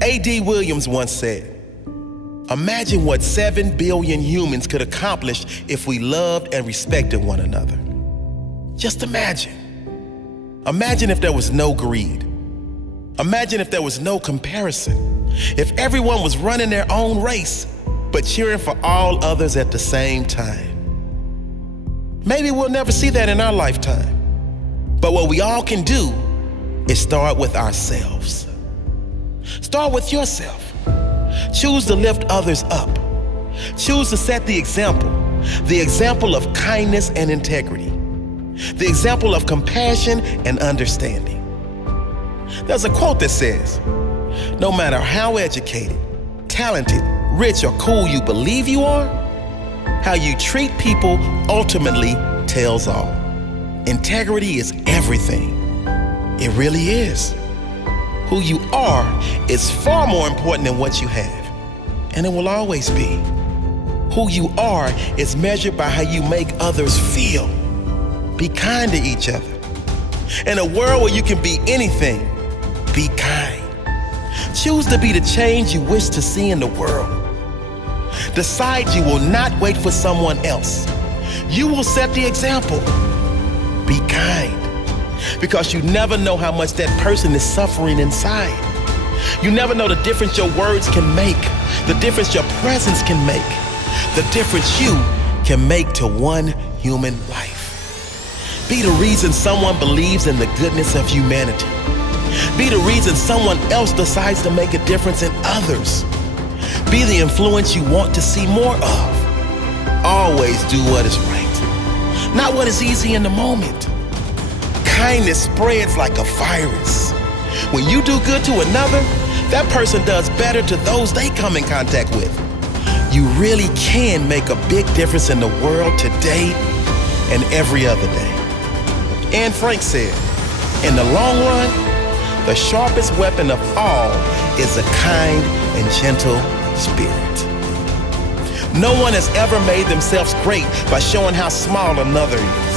A.D. Williams once said, "Imagine what 7 billion humans could accomplish if we loved and respected one another." Just imagine. Imagine if there was no greed. Imagine if there was no comparison. If everyone was running their own race, but cheering for all others at the same time. Maybe we'll never see that in our lifetime. But what we all can do is start with ourselves. Start with yourself. Choose to lift others up. Choose to set the example of kindness and integrity, the example of compassion and understanding. There's a quote that says, "No matter how educated, talented, rich, or cool you believe you are, how you treat people ultimately tells all." Integrity is everything. It really is. Who you are is far more important than what you have, and it will always be. Who you are is measured by how you make others feel. Be kind to each other. In a world where you can be anything, be kind. Choose to be the change you wish to see in the world. Decide you will not wait for someone else. You will set the example. Be kind. Because you never know how much that person is suffering inside. You never know the difference your words can make, the difference your presence can make, the difference you can make to one human life. Be the reason someone believes in the goodness of humanity. Be the reason someone else decides to make a difference in others. Be the influence you want to see more of. Always do what is right, not what is easy in the moment. Kindness spreads like a virus. When you do good to another, that person does better to those they come in contact with. You really can make a big difference in the world today and every other day. Anne Frank said, "In the long run, the sharpest weapon of all is a kind and gentle spirit." No one has ever made themselves great by showing how small another is.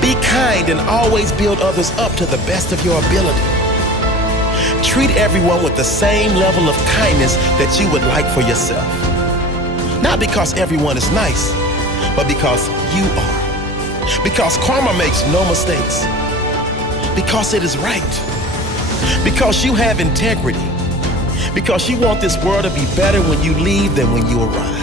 Be kind and always build others up to the best of your ability. Treat everyone with the same level of kindness that you would like for yourself. Not because everyone is nice, but because you are. Because karma makes no mistakes. Because it is right. Because you have integrity. Because you want this world to be better when you leave than when you arrive.